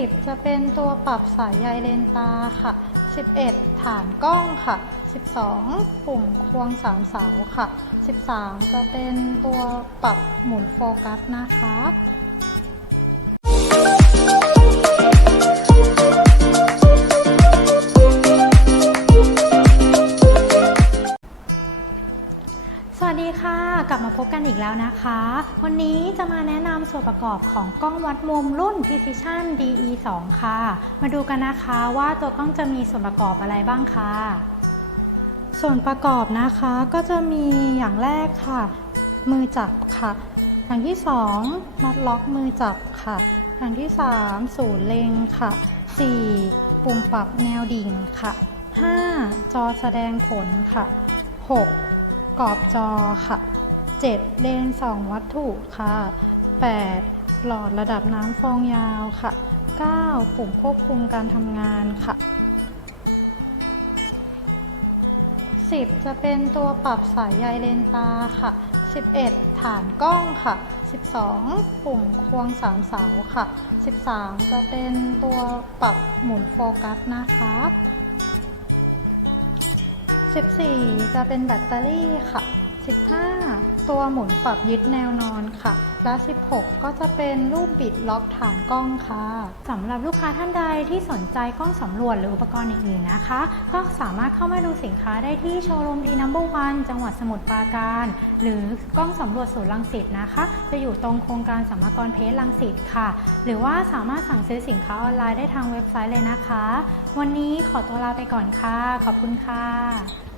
10 จะเป็นตัวปรับสายใยเลนตาค่ะ 11 ฐานกล้องค่ะ 12 ปุ่มควงสามเสาค่ะ 13 จะเป็นตัวปรับหมุนโฟกัสนะคะ วัสดีค่ะ กลับมาพบกันอีกแล้วนะคะ วันนี้จะมาแนะนำส่วนประกอบของกล้องวัดมุมรุ่น Precision DE 2 ค่ะ มาดูกันนะคะว่าตัวกล้องจะมีส่วนประกอบอะไรบ้างค่ะ ส่วนประกอบนะคะก็จะมีอย่างแรกค่ะ มือจับค่ะ อย่างที่2น็อตล็อกมือจับค่ะ อย่างที่3ศูนย์เล็งค่ะ 4 ปุ่มปรับแนวดิ่งค่ะ 5 จอแสดงผลค่ะ 6 กรอบจอค่ะ 7 เลนส์2วัตถุค่ะ 8 หลอดระดับน้ำฟองยาวค่ะ 9 ปุ่มควบคุมการทำงานค่ะ 10 จะเป็นตัวปรับสายใยเลนตาค่ะ 11 ฐานกล้องค่ะ 12 ปุ่มควงสามเสาค่ะ 13 จะเป็นตัวปรับหมุนโฟกัสนะคะ 14 จะเป็นแบตเตอรี่ค่ะ 15 ตัวหมุนปรับยึดแนวนอนค่ะ และ 16 ก็จะเป็นรูปบิดล็อกฐานกล้องค่ะสำหรับลูกค้าท่านใดที่สนใจกล้องสำรวจหรืออุปกรณ์อื่นๆนะคะ ก็สามารถเข้ามาดูสินค้าได้ที่โชว์รูมดีนัมเบอร์วันจังหวัดสมุทรปราการ หรือกล้องสำรวจศูนย์รังสิตนะคะ จะอยู่ตรงโครงการสมมากรเพชรรังสิตค่ะ หรือว่าสามารถสั่งซื้อสินค้าออนไลน์ได้ทางเว็บไซต์เลยนะคะ วันนี้ขอตัวลาไปก่อนค่ะ ขอบคุณค่ะ